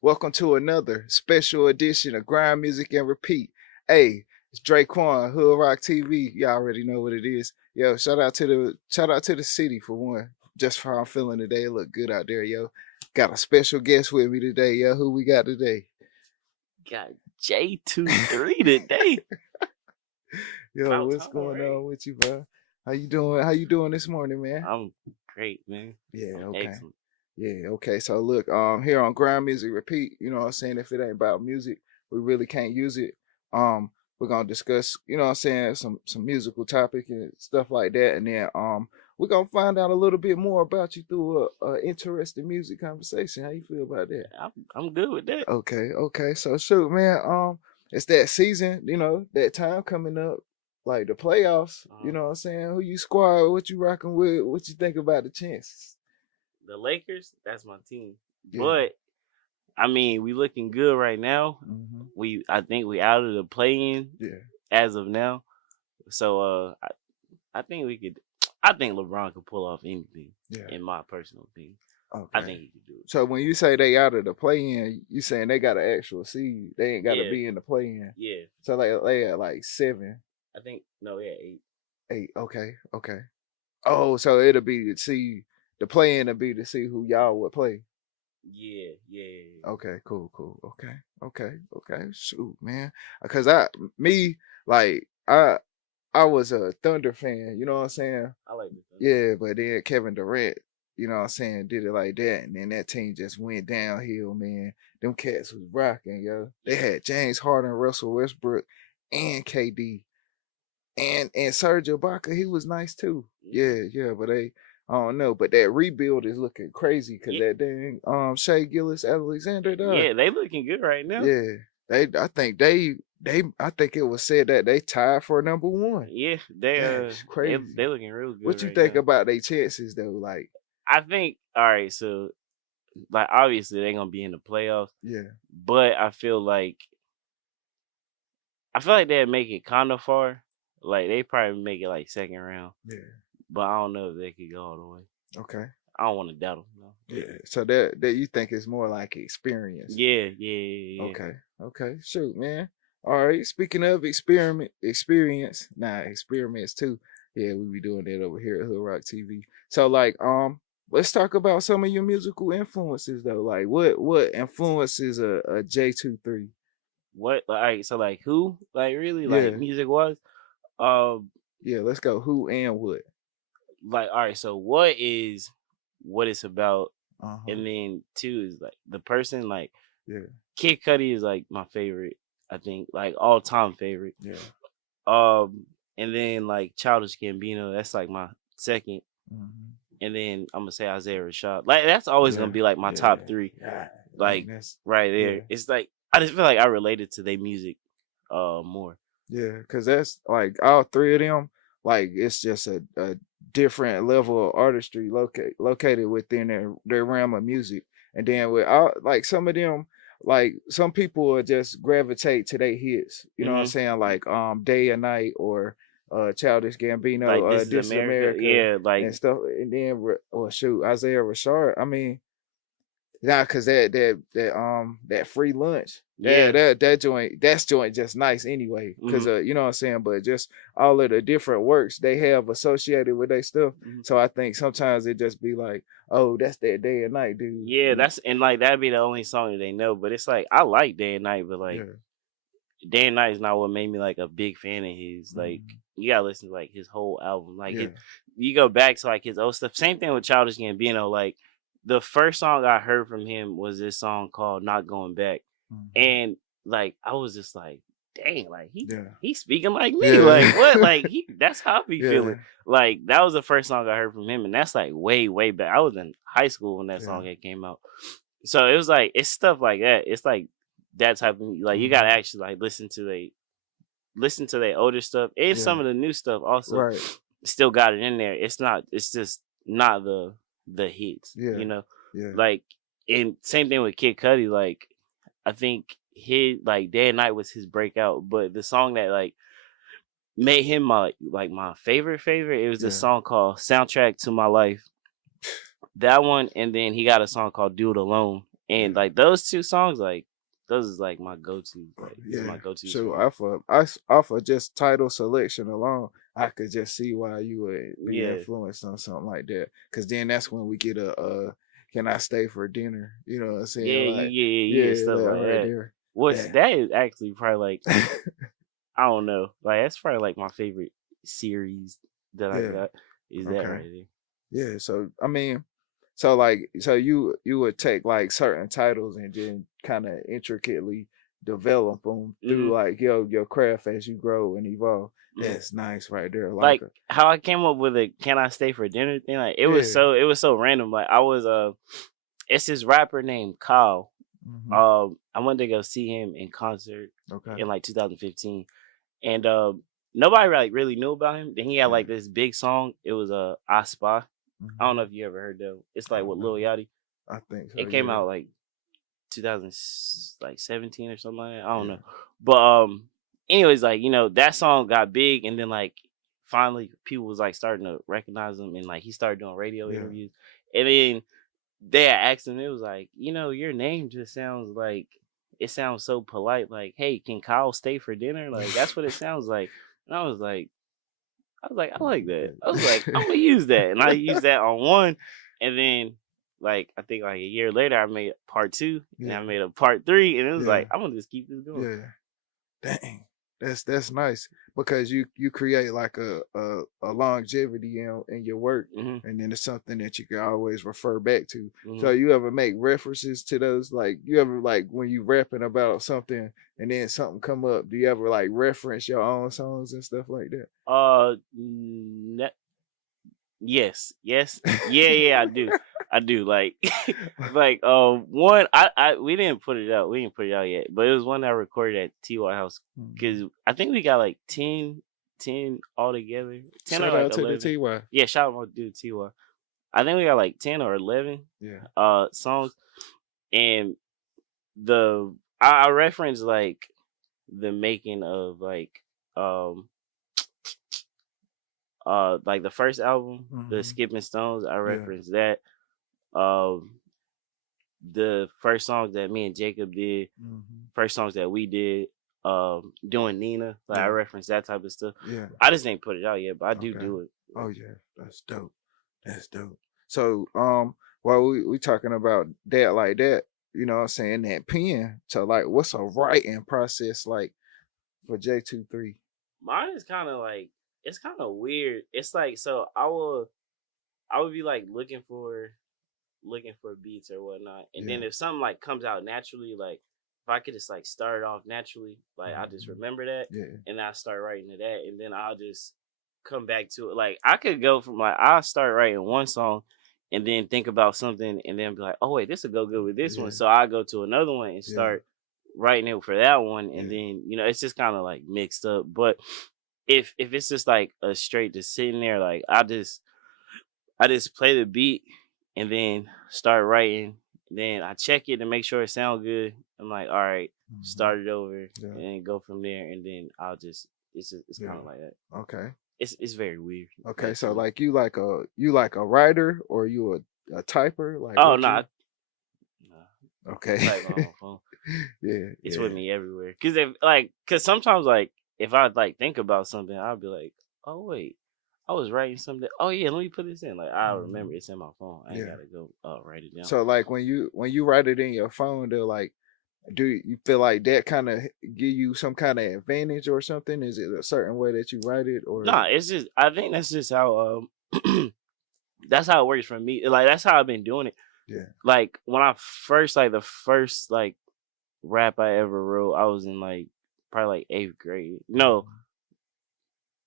welcome to another special edition of Grind Music and Repeat. Hey, it's Draquan, Hood Rock TV. Y'all already know what it is. Yo, shout out to the city for one. Just for how I'm feeling today. It look good out there, yo. Got a special guest with me today, yo. Who we got today? Got Jae Two today. Yo, what's going on with you, bro? How you doing? How you doing this morning, man? I'm great, man. Yeah, I'm okay. excellent. Yeah, okay. So look, here on Grind Music Repeat, you know what I'm saying? If it ain't about music, we really can't use it. We're gonna discuss, you know what I'm saying, some musical topic and stuff like that. And then we're gonna find out a little bit more about you through a interesting music conversation. How you feel about that? I'm good with that. Okay. So shoot, man, it's that season, you know, that time coming up, like the playoffs, you know what I'm saying? Who you squad, what you rocking with, what you think about the chances? The Lakers, that's my team. Yeah. But I mean, we looking good right now. Mm-hmm. I think we out of the play-in as of now. So I think LeBron could pull off anything. In my personal opinion. Okay. I think he could do it. So when you say they out of the play-in, you saying they got an actual seed? They ain't got to be in the play-in. Yeah. So they at like 7. I think no, yeah, 8. 8. Okay. Oh, so it'll be to see the play-in to be to see who y'all would play. Yeah. Okay, cool. Okay. Shoot, man. Because I was a Thunder fan, you know what I'm saying? I like the Thunder. Yeah, but then Kevin Durant, you know what I'm saying, did it like that, and then that team just went downhill, man. Them cats was rocking, yo. They had James Harden, Russell Westbrook, and KD, and Serge Ibaka. He was nice too. Yeah, but I don't know, but that rebuild is looking crazy because that dang Shea Gilgeous-Alexander dog. Yeah, they looking good right now. Yeah, I think it was said that they tied for number 1. Yeah, That's crazy. They looking real good. What you think about their chances though? Like, I think all right. So, like, obviously they're gonna be in the playoffs. Yeah, but I feel like they'd make it kind of far. Like they probably make it like second round. Yeah. But I don't know if they could go all the way. Okay. I don't want to doubt them. No. Yeah. So that you think it's more like experience. Yeah. Okay. Shoot, man. All right. Speaking of experiment, experiments too. Yeah, we be doing that over here at Hood Rock TV. So like, let's talk about some of your musical influences though. Like, what influences a J23? What? Like, so like who? Like really? Like music was? Yeah. Let's go. Who and what? Like, all right. So what it's about, and then 2 is like the person. Like, Kid Cudi is like my favorite. I think like all time favorite. Yeah. And then like Childish Gambino, that's like my second. And then I'm gonna say Isaiah Rashad. Like that's always gonna be like my top 3. Yeah. Like right there. Yeah. It's like I just feel like I related to their music more. Yeah, because that's like all 3 of them. Like it's just a different level of artistry located within their realm of music. And then with all, like some of them, like some people will just gravitate to their hits. You know what I'm saying? Like Day and Night or Childish Gambino, like This is America, yeah, like and stuff. And then Isaiah Rashad. I mean, because that free lunch. That joint just nice anyway. Because you know what I'm saying, but just all of the different works they have associated with their stuff. So I think sometimes it just be like, oh, that's that Day and Night dude. Yeah, and like that'd be the only song that they know. But it's like I like Day and Night, but like Day and Night is not what made me like a big fan of his. Like you gotta listen to like his whole album. Like you go back to like his old stuff. Same thing with Childish Gambino. Like the first song I heard from him was this song called Not Going Back. And like I was just like, dang, like he's speaking like me. Like what? Like that's how I be feeling. Like that was the first song I heard from him, and that's like way back. I was in high school when that song came out. So it was like it's stuff like that. It's like that type of like you gotta actually like listen to their older stuff and some of the new stuff also. Still got it in there. It's just not the hits. You know? Like and same thing with Kid Cudi, like I think his like Day and Night was his breakout, but the song that like made him my favorite, it was a song called Soundtrack to My Life. That one, and then he got a song called Do It Alone, And like those two songs, like those is like my go-to. Like these are my go-to So songs. off of just title selection alone, I could just see why you would be influenced on something like that. Cause then that's when we get a can I stay for dinner? You know what I'm saying? Like Stuff like right that. there. Which that is actually probably like I don't know. Like that's probably like my favorite series that I got is that right there. Yeah. So I mean, so like you would take like certain titles and then kind of intricately develop them through like your craft as you grow and evolve. That's nice right there. Like how I came up with a "Can I Stay for Dinner" thing. Like it was so random. Like I was it's this rapper named Kyle. I went to go see him in concert in like 2015, and nobody like really knew about him. Then he had like this big song. It was I Spy. I don't know if you ever heard that. It's like with Lil Yachty. I think so. It came out like 2017 or something like that. I don't know. But anyways, like, you know, that song got big, and then like finally people was like starting to recognize him, and like he started doing radio interviews. And then they had asked him, it was like, you know, your name just sounds like it sounds so polite, like, hey, can Kyle stay for dinner? Like that's what it sounds like. And I was like, I like that. I was like, I'm gonna use that. And I used that on one, and then like I think like a year later I made part 2 and I made a part 3, and it was like, I'm gonna just keep this going. Dang. That's nice because you create like a longevity in your work, and then it's something that you can always refer back to. So you ever make references to those? Like you ever like when you rapping about something and then something come up, do you ever like reference your own songs and stuff like that? Yes. Yeah, I do. Like like one we didn't put it out. We didn't put it out yet. But it was one that I recorded at TY house. Cause I think we got like 10 altogether. 10 shout or like out 11. to the TY. Yeah, shout out to TY. I think we got like 10 or 11 songs. And I reference like the making of like the first album, the Skipping Stones, I referenced that. The first songs that me and Jacob did, first songs that we did, doing Nina, like I referenced that type of stuff. I just ain't put it out yet, but I do it. Oh yeah, that's dope. That's dope. So while we talking about that like that, you know what I'm saying, that pen. So like what's a writing process like for J23? Mine is kind of like, it's kind of weird. It's like, so I would be like looking for beats or whatnot, and then if something like comes out naturally, like if I could just like start it off naturally, like I just remember that, and I start writing to that, and then I'll just come back to it. Like I could go from like I'll start writing one song, and then think about something, and then be like, oh wait, this will go good with this one, so I go to another one and start writing it for that one, and then you know it's just kind of like mixed up. But if it's just like a straight just sitting there, like I just play the beat and then start writing. Then I check it to make sure it sounds good. I'm like, all right, start it over and then go from there. And then I'll just it's kind of like that. Okay. It's very weird. Okay, so like you like a writer or you a typer? Like oh no. Nah. Okay. Type on my phone. It's with me me everywhere. Cause sometimes like if I like think about something, I'll be like, oh wait, I was writing something. Oh yeah, let me put this in. Like I remember it's in my phone. I ain't gotta go write it down. So like when you write it in your phone, they're like, do you feel like that kind of give you some kind of advantage or something? Is it a certain way that you write it, or nah? It's just I think that's just how that's how it works for me. Like that's how I've been doing it. Yeah. Like when I first the first like rap I ever wrote, I was in like probably like 8th grade. No.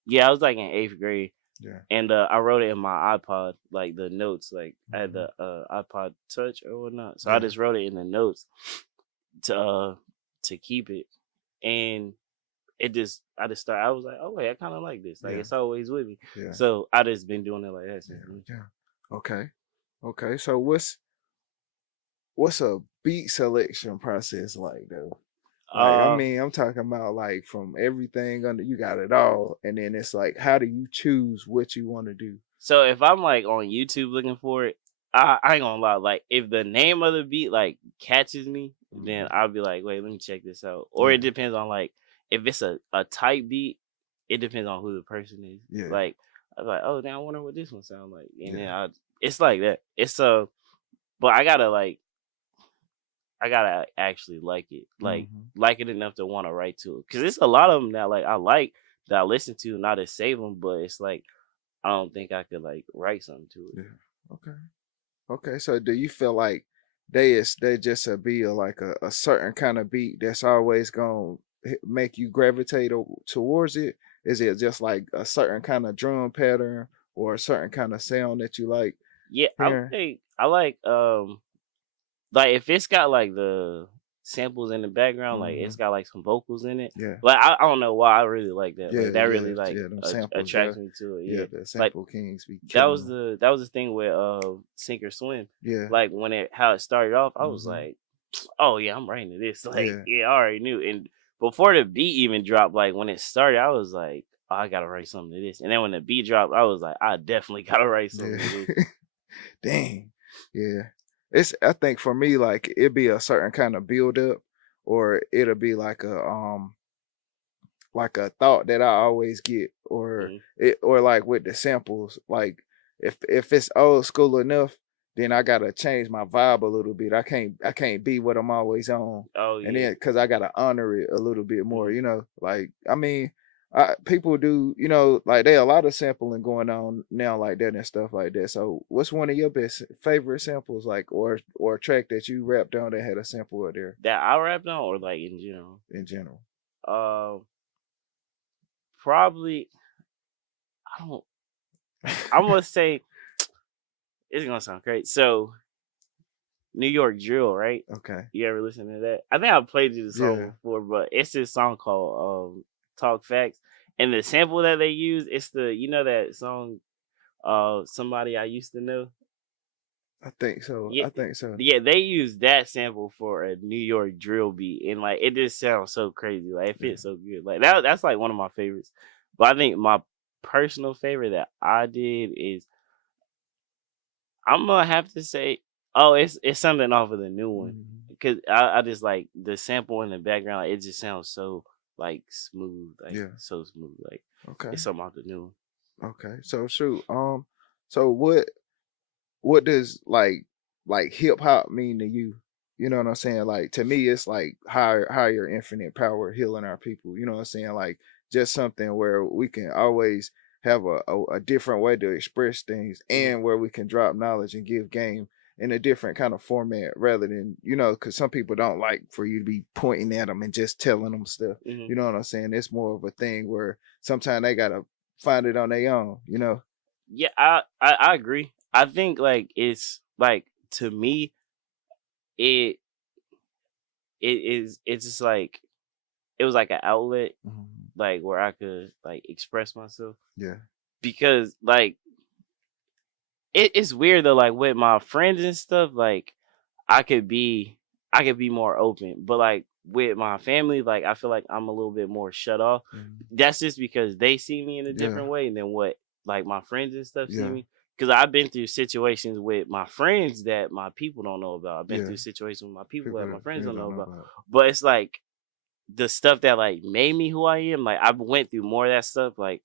Yeah, I was like in 8th grade. Yeah. And I wrote it in my iPod, like the notes, like I had the iPod Touch or whatnot. So I just wrote it in the notes to keep it. And I just started, I was like, oh wait, I kinda like this. Like it's always with me. Yeah. So I just been doing it like that. Yeah. Okay. So what's a beat selection process like though? Like, I mean, I'm talking about like from everything under, you got it all, and then it's like, how do you choose what you want to do? So if I'm like on YouTube looking for it, I ain't gonna lie. Like, if the name of the beat like catches me, then I'll be like, wait, let me check this out. Or it depends on like if it's a type beat. It depends on who the person is. Yeah. Like, I'm like, oh, now I wonder what this one sounds like, and then it's like that. It's but I gotta actually like it, like it enough to want to write to it. Cause it's a lot of them that like I like that I listen to, not to save them, but it's like I don't think I could like write something to it. Yeah. Okay. So do you feel like they just be like a certain kind of beat that's always gonna make you gravitate towards it? Is it just like a certain kind of drum pattern or a certain kind of sound that you like? Yeah, I like if it's got like the samples in the background, like it's got like some vocals in it. Yeah. Like I don't know why I really like that. Yeah, like that really like samples, attracts me to it. Yeah, the sample like, kings be that was the thing with Sink or Swim. Yeah. Like when how it started off, I was like, oh yeah, I'm writing to this. Like I already knew. And before the beat even dropped, like when it started, I was like, oh, I gotta write something to this. And then when the beat dropped, I was like, I definitely gotta write something to this. Dang. Yeah. I think for me, like it'd be a certain kind of build up, or it'll be like a thought that I always get, or or like with the samples, like if it's old school enough, then I gotta change my vibe a little bit. I can't be what I'm always on. Oh yeah. And then because I gotta honor it a little bit more, you know. Like I mean, people do, you know, like there a lot of sampling going on now like that and stuff like that. So what's one of your best favorite samples, like or a track that you rapped on that had a sample out there? That I rapped on, or like in general? In general. Probably I'm gonna say it's gonna sound great. So New York Drill, right? Okay. You ever listen to that? I think I've played you the song before, but it's this song called Talk Facts. And the sample that they use, it's that song Somebody I Used to Know. I think so. Yeah, Yeah, they use that sample for a New York drill beat, and like it just sounds so crazy. Like it fits so good. Like that's like one of my favorites. But I think my personal favorite that I did is I'm gonna have to say, it's something off of the new one, because I just like the sample in the background. Like, it just sounds so like smooth, like so smooth. Like it's something off the new one. Okay, so shoot, so what does like hip hop mean to you? You know what I'm saying? Like to me, it's like higher infinite power healing our people. You know what I'm saying? Like just something where we can always have a different way to express things, and where we can drop knowledge and give game in a different kind of format, rather than, you know, because some people don't like for you to be pointing at them and just telling them stuff. You know what I'm saying? It's more of a thing where sometimes they gotta find it on their own. You know? Yeah, I agree. I think like it's like, to me, it's just like it was like an outlet, like where I could like express myself. Yeah. Because like it's weird though, like with my friends and stuff, like I could be more open, but like with my family, like I feel like I'm a little bit more shut off. That's just because they see me in a different way than what like my friends and stuff see me. Because I've been through situations with my friends that my people don't know about. I've been through situations with my people that my friends don't know about. But it's like the stuff that like made me who I am. Like I went through more of that stuff like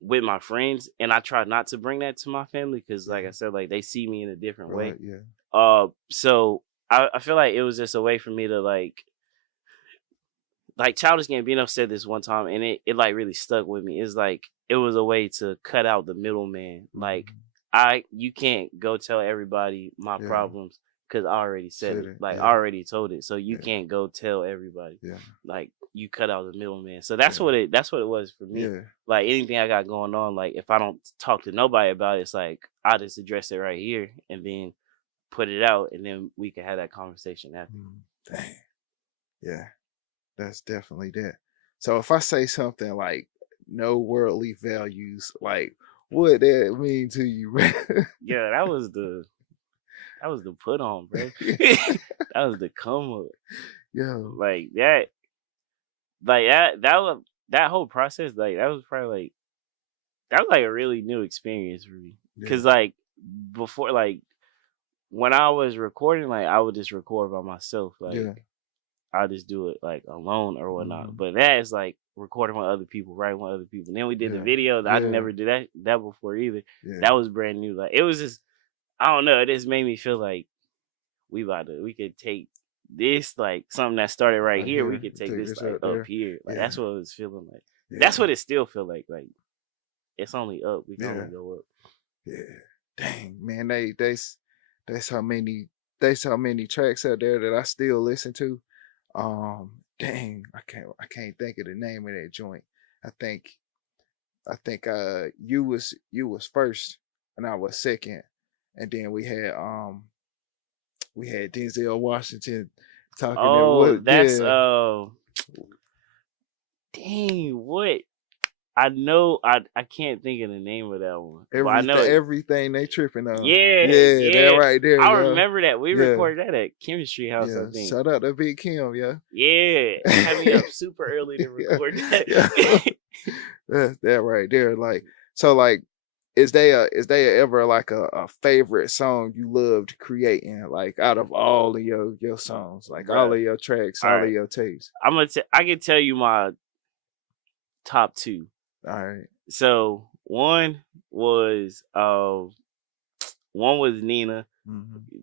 with my friends, and I try not to bring that to my family because, like I said, like they see me in a different way. So I feel like it was just a way for me to like Childish Gambino said this one time, and it like really stuck with me. It's like it was a way to cut out the middleman. Like you can't go tell everybody my problems because I already said it. Like I already told it, so you can't go tell everybody. Like you cut out the middleman. So that's what it was for me. Like anything I got going on, like if I don't talk to nobody about it, it's like I just address it right here and then put it out, and then we can have that conversation after. Dang. Yeah. That's definitely that. So if I say something like no worldly values, like what that mean to you, bro? Yeah, that was the put on, bro. That was the come up. Yo. Like that whole process, like that was probably like that was like a really new experience for me. Cause like before, like when I was recording, like I would just record by myself, like Yeah. I'll just do it like alone or whatnot. Mhm. But that is like recording with other people, writing with other people. And then we did the Yeah. video. I Yeah. never did that before either. Yeah. That was brand new. Like it was just, I don't know. It just made me feel like we could take this, like something that started right here. We could take this like up here. Like that's what it was feeling like. Yeah. That's what it still feel like. Like it's only up. We can only go up. Yeah. Dang, man. That's how many tracks out there that I still listen to. Dang, I can't think of the name of that joint. I think you was first and I was second. And then we had Denzel Washington talking. Oh, that's dang, what? I know I can't think of the name of that one. But I know everything they tripping on. Yeah, that right there. I remember that. We recorded that at Chemistry House, I think. Shout out to Big Kim, yeah. Yeah. Had me up super early to record that. That's that right there. Like, so like, is there ever like a favorite song you loved creating, like out of all of your songs, like all of your tracks, all of your tapes? I can tell you my top two. All right. So one was Nina,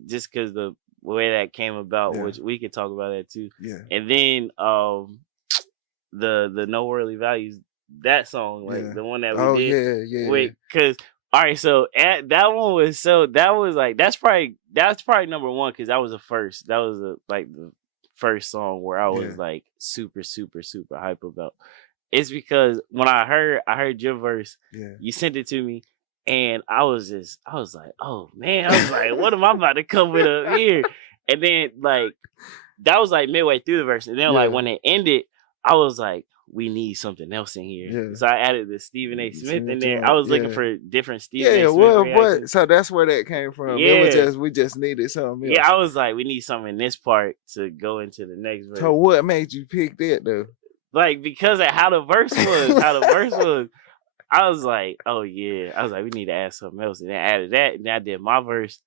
just because the way that came about, which we could talk about that too. Yeah. And then the No Worldly Values, that song, like the one that we did. Wait, because all right, so that one was that's probably number one, because that was the first. That was the first song where I was like super super super hype about. It's because when I heard your verse, you sent it to me, and I was like, oh man, I was like, what am I about to come with up here? And then like that was like midway through the verse, and then like when it ended, I was like, we need something else in here. So I added the Stephen A. Smith in there. I was looking for different Stephen A. Smith reactions. So that's where that came from. We just needed something else. Yeah, I was like, we need something in this part to go into the next verse. So what made you pick that though? Like, because of how the verse was, I was like, oh yeah. I was like, we need to add something else. And then I added that, and then I did my verse,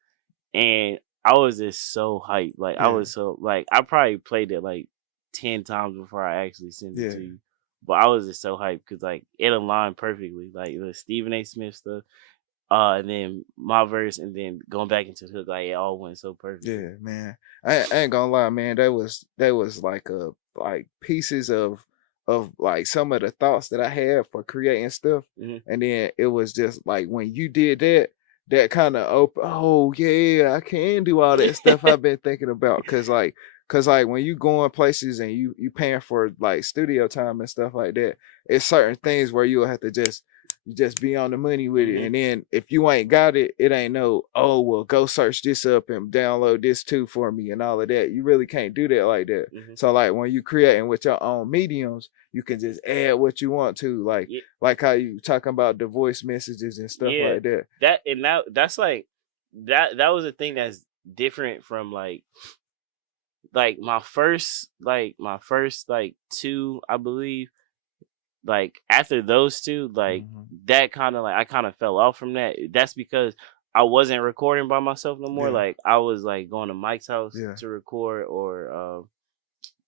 and I was just so hyped. Like, I was so, like, I probably played it like 10 times before I actually sent it to you. But I was just so hyped because, like, it aligned perfectly. Like, the Stephen A. Smith stuff, and then my verse, and then going back into the hook, like, it all went so perfect. Yeah, man. I ain't gonna lie, man. That was like pieces of like some of the thoughts that I had for creating stuff. And then it was just like when you did that kind of open, oh yeah, I can do all that stuff I've been thinking about. Cause like when you going places and you paying for like studio time and stuff like that, it's certain things where you'll have to just be on the money with it. And then if you ain't got it, it ain't no, oh well, go search this up and download this too for me and all of that. You really can't do that like that. So like when you creating with your own mediums, you can just add what you want to, like how you talking about the voice messages and stuff like that. That's like that was a thing that's different from like my first two, I believe. Like after those two, like that kind of like I kind of fell off from that. That's because I wasn't recording by myself no more. Like I was like going to Mike's house to record, or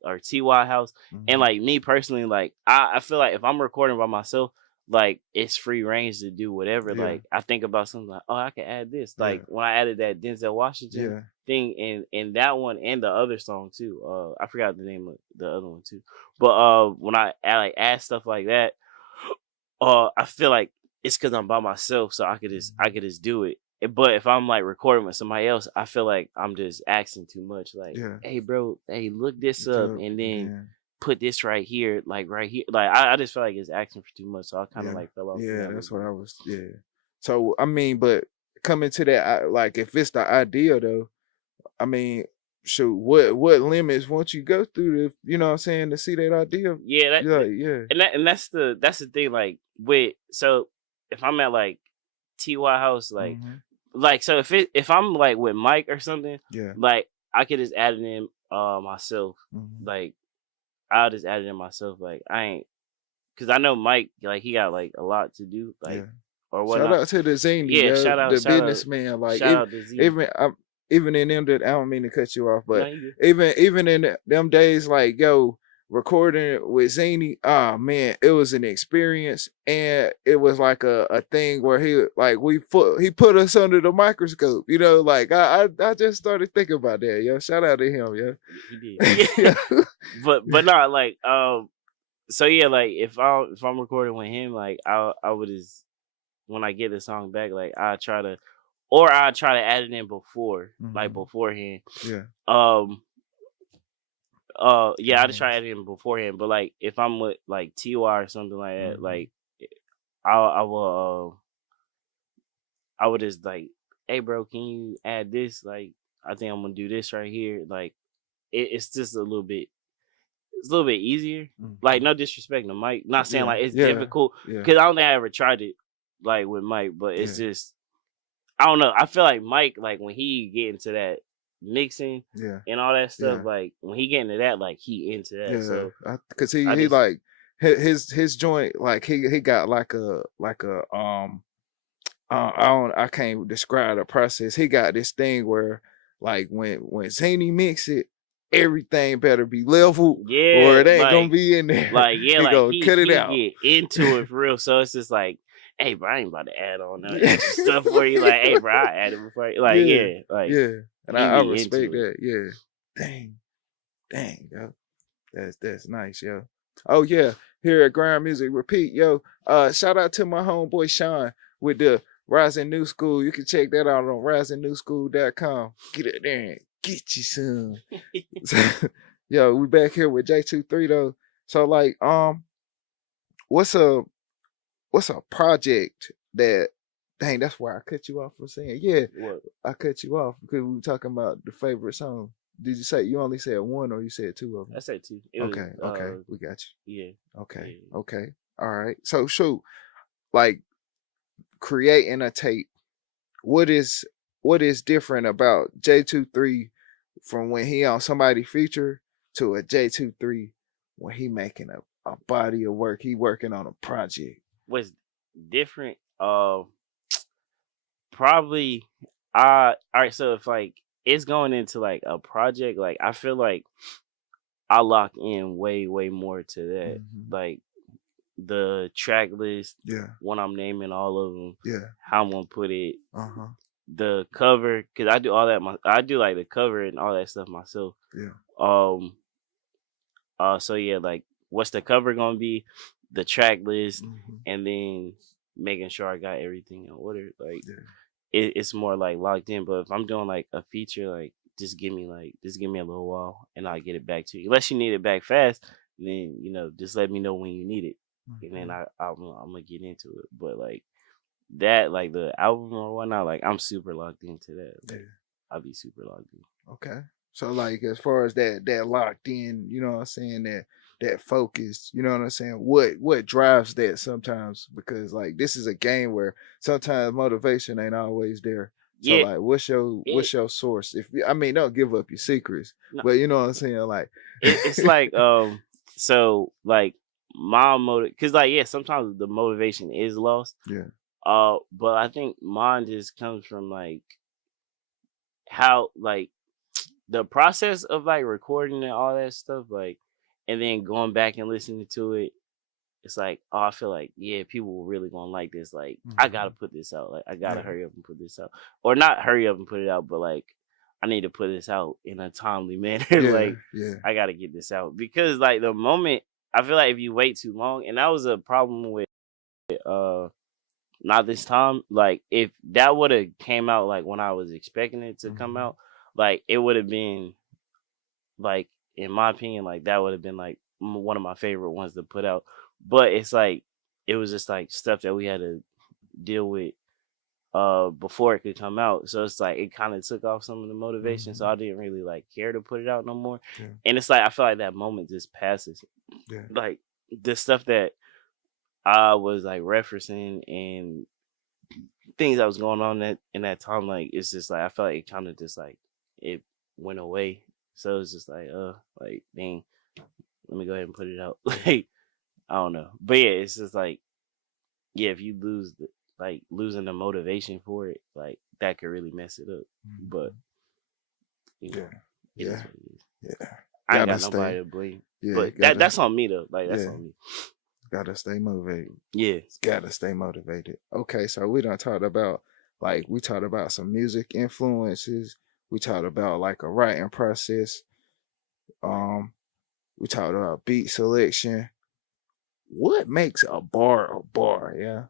TY house. And like me personally, like I feel like if I'm recording by myself, like it's free range to do whatever. Like I think about something like, oh, I can add this. Like when I added that Denzel Washington thing in that one and the other song too. I forgot the name of the other one too. But when I add stuff like that, I feel like it's because I'm by myself, so I could just do it. But if I'm like recording with somebody else, I feel like I'm just asking too much. Like, hey bro, hey, look this up and then put this right here, like right here. Like I just feel like it's asking for too much, so I kind of like fell off. Yeah, that's what I was. Yeah. So I mean, but coming to that, like if it's the idea though, I mean, shoot, what limits once you go through the, you know what I'm saying, to see that idea? Yeah, and that's the thing. Like so if I'm at like TY house, like like so if I'm like with Mike or something, like I could just add it in myself. Like I'll just add it in myself. Like I ain't, because I know Mike, like he got like a lot to do, like or whatnot. Shout out to the Zany, shout out the businessman. Like even in them that I don't mean to cut you off, but No, even in them days, like yo, recording with Zany, oh man, it was an experience, and it was like a thing where he put us under the microscope, you know, like I just started thinking about that, yo. Shout out to him, yo. He did. but not like so yeah, like if I'm recording with him, like I would just, when I get the song back, like I try to add it in before, like beforehand. Yeah. Yeah, I just try to add it in beforehand. But like if I'm with like TY or something like that, like I would just like, hey bro, can you add this? Like I think I'm gonna do this right here. Like it's just a little bit. It's a little bit easier. Like no disrespect to Mike, not saying like it's difficult, because I don't think I ever tried it like with Mike, but it's just, I don't know. I feel like Mike, like when he get into that mixing and all that stuff, like when he get into that, like he into that. Yeah, so because he like his joint, like he got like a I can't describe the process. He got this thing where like when Zany mix it, everything better be leveled, or it ain't gonna be in there. Like he gonna cut it out. Get into it for real. So it's just like, hey bro, I ain't about to add on that extra stuff for you. Like, hey bro, I add it before you. Like and I respect that. Yeah, dang, yo, that's nice, yo. Oh yeah, here at Grind Music Repeat, yo. Shout out to my homeboy Sean with the Rising New School. You can check that out on risingnewschool.com. Get it there and get you some. Yo, we back here with Jae 2 though. So like, what's a project that, dang, that's why I cut you off from saying, what? I cut you off because we were talking about the favorite song. Did you say, you only said one or you said two of them? I said two. Okay, we got you. Yeah. Okay. All right. So shoot, like creating a tape, what is different about Jae 2 from when he on somebody feature to a Jae 2 when he making a body of work, he working on a project? What's different? Probably all right, so if like it's going into like a project, like I feel like I lock in way more to that. Like the track list, when I'm naming all of them, how I'm gonna put it, the cover, because I do all that. I do like the cover and all that stuff myself. So yeah, like what's the cover gonna be, the track list, and then making sure I got everything in order. Like it's more like locked in. But if I'm doing like a feature, like just give me a little while and I'll get it back to you. Unless you need it back fast, then just let me know when you need it, and then I'm gonna get into it. But like that, like the album or whatnot, like I'm super locked into that. Like, I'll be super locked in. Okay. So like as far as that locked in, you know what I'm saying, that focus, you know what I'm saying? What drives that sometimes? Because like this is a game where sometimes motivation ain't always there. So like what's your source? Don't give up your secrets. No. But you know what I'm saying? Like it's like so like my motive, because like sometimes the motivation is lost. But I think mine just comes from like how like the process of like recording and all that stuff, like, and then going back and listening to it, it's like, oh, I feel like people really gonna like this. Like I gotta put this out. Like I gotta hurry up and put this out, or not hurry up and put it out, but like I need to put this out in a timely manner. I gotta get this out, because like the moment, I feel like if you wait too long, and that was a problem with Not This Time. Like if that would have came out like when I was expecting it to come out, like it would have been, like in my opinion, like that would have been like one of my favorite ones to put out. But it's like it was just like stuff that we had to deal with before it could come out. So it's like it kind of took off some of the motivation. So I didn't really like care to put it out no more. And it's like I feel like that moment just passes. Like the stuff that I was like referencing and things that was going on in that time, like it's just like I felt like it kind of just like it went away. So it's just like dang, let me go ahead and put it out. Like I don't know, but it's just like if you losing the motivation for it, like that could really mess it up. But you know, it is what it is. Yeah. I ain't got nobody to blame. Yeah, but that's on me though. Like that's on me. Gotta stay motivated. Yeah. Gotta stay motivated. Okay, so we done talked about some music influences. We talked about like a writing process. We talked about beat selection. What makes a bar? Yeah.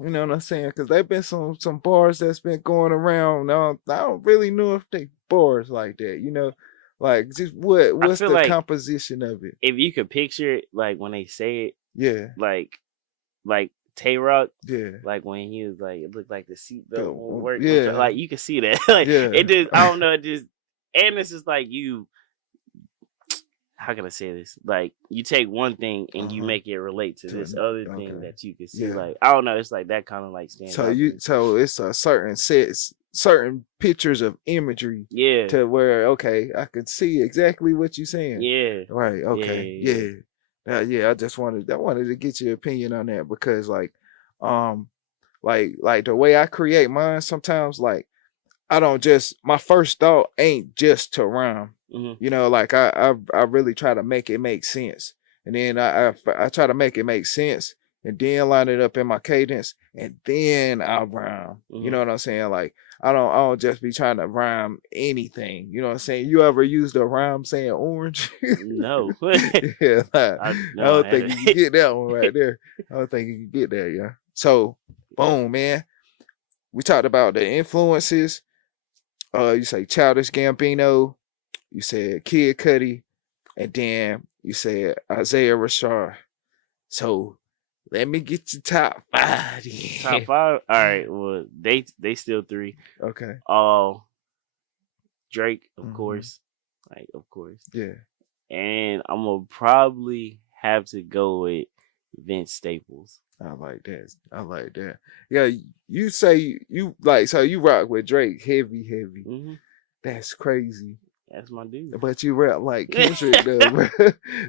You know what I'm saying? Because there've been some bars that's been going around. Now I don't really know if they bars like that. You know, like just what's the composition of it? If you could picture it, like when they say it, yeah, like Tay-Rock, yeah, like when he was like, it looked like the seatbelt won't work. Yeah, like you can see that. Like it just, I don't know, it just, and it's just like you. How can I say this? Like you take one thing and you make it relate to this other thing that you can see. Yeah. Like I don't know, it's like that kind of like stands. So it's a certain pictures of imagery. Yeah. To where I could see exactly what you're saying. Yeah. Right. Okay. Yeah. Yeah. I wanted to get your opinion on that because like the way I create mine sometimes like I don't just my first thought ain't just to rhyme. Mm-hmm. You know, like I really try to make it make sense, and then I try to make it make sense, and then line it up in my cadence, and then I'll rhyme. Mm-hmm. You know what I'm saying? Like I don't just be trying to rhyme anything. You know what I'm saying? You ever used a rhyme saying orange? No. Yeah, like, I don't think you can get that one right there. I don't think you can get that. Yeah. So, boom, man. We talked about the influences. You say Childish Gambino. You said Kid Cudi, and then you said Isaiah Rashad. So let me get your top 5. Top 5? All right. Well, they still 3. Okay. Drake, of course. Like, of course. Yeah. And I'm gonna probably have to go with Vince Staples. I like that. Yeah, you say you like so you rock with Drake heavy. Mm-hmm. That's crazy. That's my dude. But you rap like Kendrick though, bro.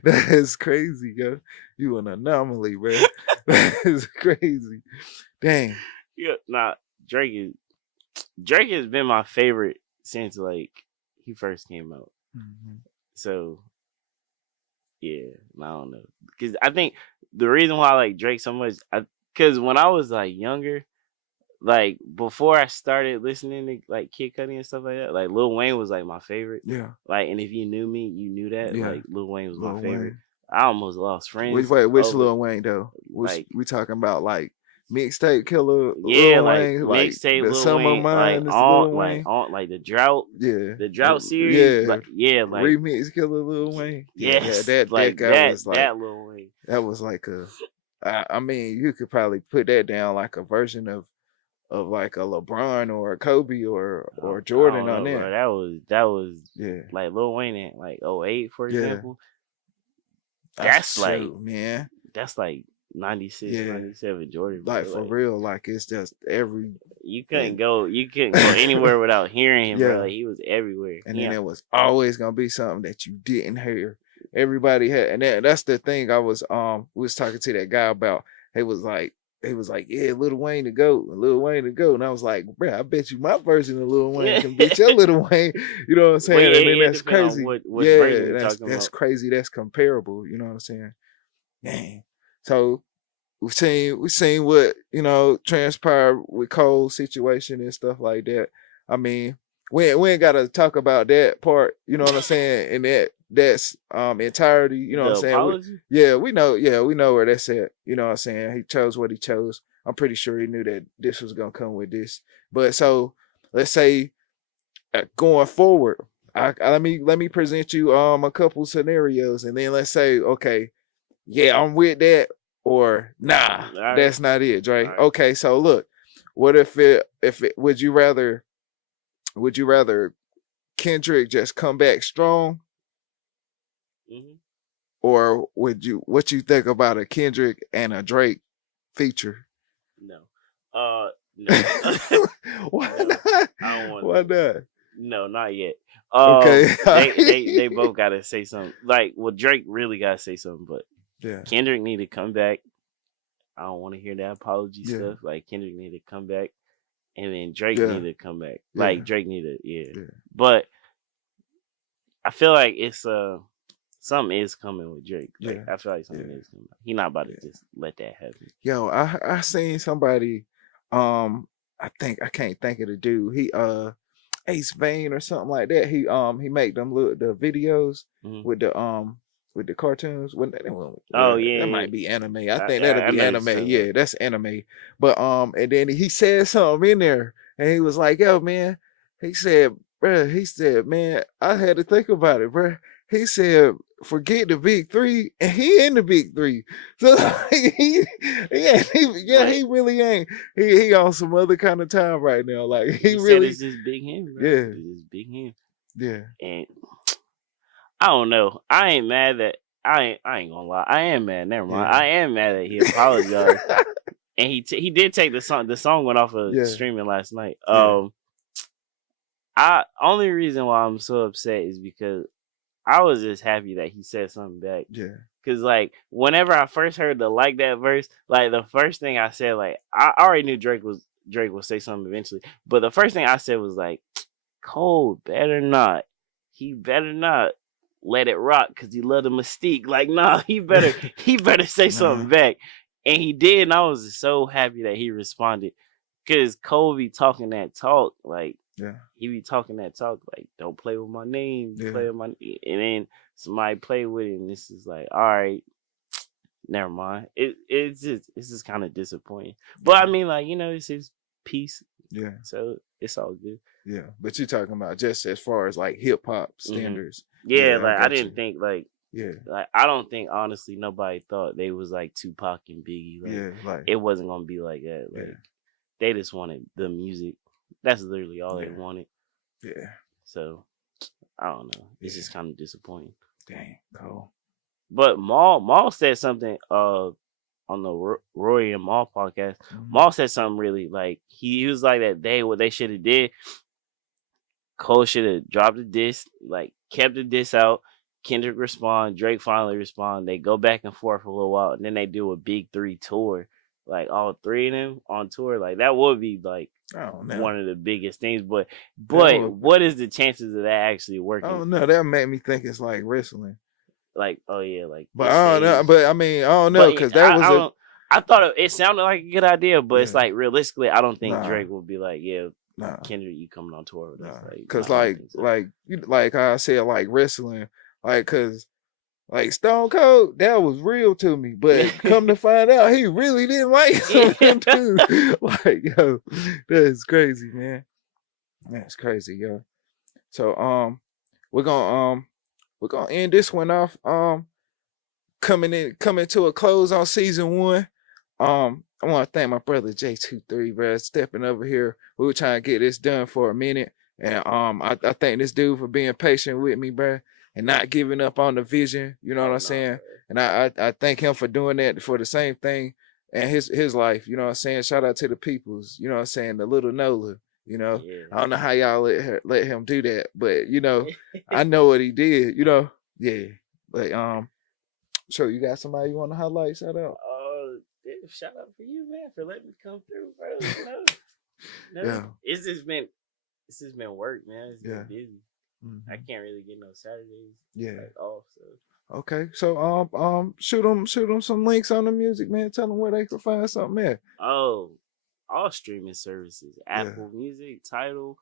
That's crazy, yo. You an anomaly, bro. That's crazy. Dang. Yeah, nah, Drake has been my favorite since like he first came out. Mm-hmm. So yeah, I don't know. Cause I think the reason why I like Drake so much, cause when I was like younger, like before I started listening to like Kid Cudi and stuff like that, like Lil Wayne was like my favorite. Yeah. Like, and if you knew me, you knew that. Yeah. Like Lil Wayne was my favorite. Wayne. I almost lost friends. Which Lil Wayne though? Like we talking about like mixtape killer? Yeah, Lil like Wayne, mixtape Lil Summer Wayne, Mine, like all like the drought. Yeah. The drought series. Yeah. Like remix killer Lil Wayne. Yes. Yeah, that guy was like that Lil Wayne. That was like I mean, you could probably put that down like a version of like a LeBron or a Kobe or Jordan on there. That was like Lil Wayne in like 08, for example. That's like man. That's like 96, 97 Jordan. Like for real, like it's just you couldn't go anywhere without hearing him, bro. Like he was everywhere. And then there was always gonna be something that you didn't hear. Everybody had, and that's the thing I was talking to that guy about. He was like, yeah, Lil Wayne to go. And I was like, bro, I bet you my version of Lil Wayne can beat your Lil Wayne. You know what I'm saying? And then that's crazy. That's crazy. That's comparable. You know what I'm saying? Dang. So we've seen what, transpired with Cole's situation and stuff like that. I mean, we ain't gotta talk about that part, you know what I'm saying, and that's entirety, you know what I'm saying? We know where that's at. You know what I'm saying? He chose what he chose. I'm pretty sure he knew that this was gonna come with this. But so let's say going forward, let me present you a couple scenarios, and then let's say, okay, yeah, I'm with that, or nah, that's not it, Dre. Right. Okay, so look, what if it would you rather Kendrick just come back strong? Mm-hmm. Or what you think about a Kendrick and a Drake feature? No. No. Why not? I don't want Why not? No, not yet. Okay. They both gotta say something. Like, well, Drake really gotta say something, but Kendrick need to come back. I don't want to hear that apology stuff. Like, Kendrick need to come back, and then Drake need to come back. Like, Drake need to, But I feel like it's something is coming with Drake. Like, I feel like something is coming. He not about to just let that happen. Yo, I seen somebody, I can't think of the dude. He Ace Vane or something like that. He made them look the videos with the cartoons. That might be anime. I think that'll be anime. Yeah, that's anime. But and then he said something in there, and he was like, "Yo, man," he said, "Man, I had to think about it, bruh." He said, "Forget the big three," and he in the big three. So he really ain't. He on some other kind of time right now. Like he really said it's just big him. Bro. Yeah, it's big him. Yeah, and I don't know. I ain't mad that I ain't gonna lie. I am mad. Never mind. I am mad that he apologized, and he did take the song. The song went off of streaming last night. Only reason why I'm so upset is because I was just happy that he said something back. Yeah. Cause like whenever I first heard the Like That verse, like the first thing I said, like I already knew Drake would say something eventually, but the first thing I said was like, Cole better not. He better not let it rock because he loved the mystique. Like, nah, he better say something back. And he did, and I was so happy that he responded. Cause Cole be talking that talk, like he be talking that talk, like don't play with my name, play with my, and then somebody play with it, and this is like, all right, never mind. It's just kind of disappointing. But I mean, like, you know, it's his piece. Yeah. So it's all good. Yeah, but you're talking about just as far as like hip hop standards. Yeah, like I didn't think like like I don't think honestly nobody thought they was like Tupac and Biggie. Like, like it wasn't gonna be like that. Like they just wanted the music. That's literally all they wanted. Yeah. So I don't know. It's just kind of disappointing. Dang, cool. But Maul said something on the Roy and Maul podcast. Maul said something really like he was like that day what they should have did. Cole should have dropped the disc, like kept the disc out. Kendrick respond, Drake finally respond. They go back and forth for a little while, and then they do a big 3 tour, like all 3 of them on tour. Like that would be like one of the biggest things. But what is the chances of that actually working? Oh no, that made me think it's like wrestling. Like like. But I don't know. But I mean, I don't know because that was. I thought it sounded like a good idea, but it's like realistically, I don't think Drake will be like, Kendrick, you coming on tour with us? Because like I said, like wrestling, like because like Stone Cold, that was real to me. But come to find out, he really didn't like him too. Like yo, that's crazy, man. That's crazy, yo. So we're gonna end this one off. Coming to a close on season 1. I want to thank my brother Jae 2, bro, stepping over here. We were trying to get this done for a minute, and I thank this dude for being patient with me, bro, and not giving up on the vision. You know what I'm saying? And I thank him for doing that for the same thing and his life. You know what I'm saying? Shout out to the peoples. You know what I'm saying? The little Nola. You know, I don't know how y'all let him do that, but you know, I know what he did. You know, but so you got somebody you want to highlight? Shout out. Shout out for you, man, for letting me come through, bro. It's just been work, man. It's been busy. I can't really get no Saturdays off. So okay, so shoot them some links on the music, man. Tell them where they can find something at. Oh, all streaming services: Apple Music, Tidal.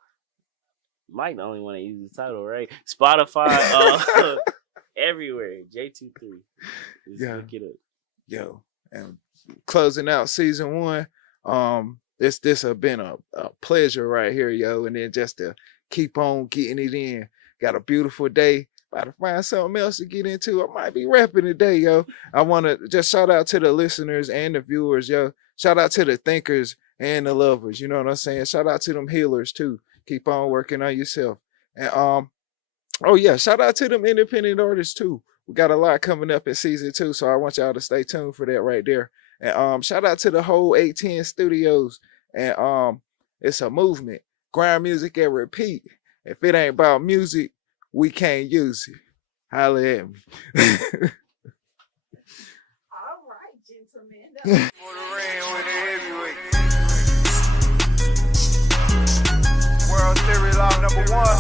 Mike the only one that uses Tidal, right? Spotify, everywhere. Jae 2. Just look it up. Yo, and closing out season 1. This has been a pleasure right here, yo. And then just to keep on getting it in. Got a beautiful day. About to find something else to get into. I might be rapping today, yo. I want to just shout out to the listeners and the viewers, yo. Shout out to the thinkers and the lovers. You know what I'm saying? Shout out to them healers too. Keep on working on yourself. And shout out to them independent artists too. We got a lot coming up in season 2, so I want y'all to stay tuned for that right there. And shout out to the whole 810 Studios. And it's a movement. Grind music and repeat. If it ain't about music, we can't use it. Holla at me. All right, gentlemen. For the ring with the heavyweight. World Series law number 1.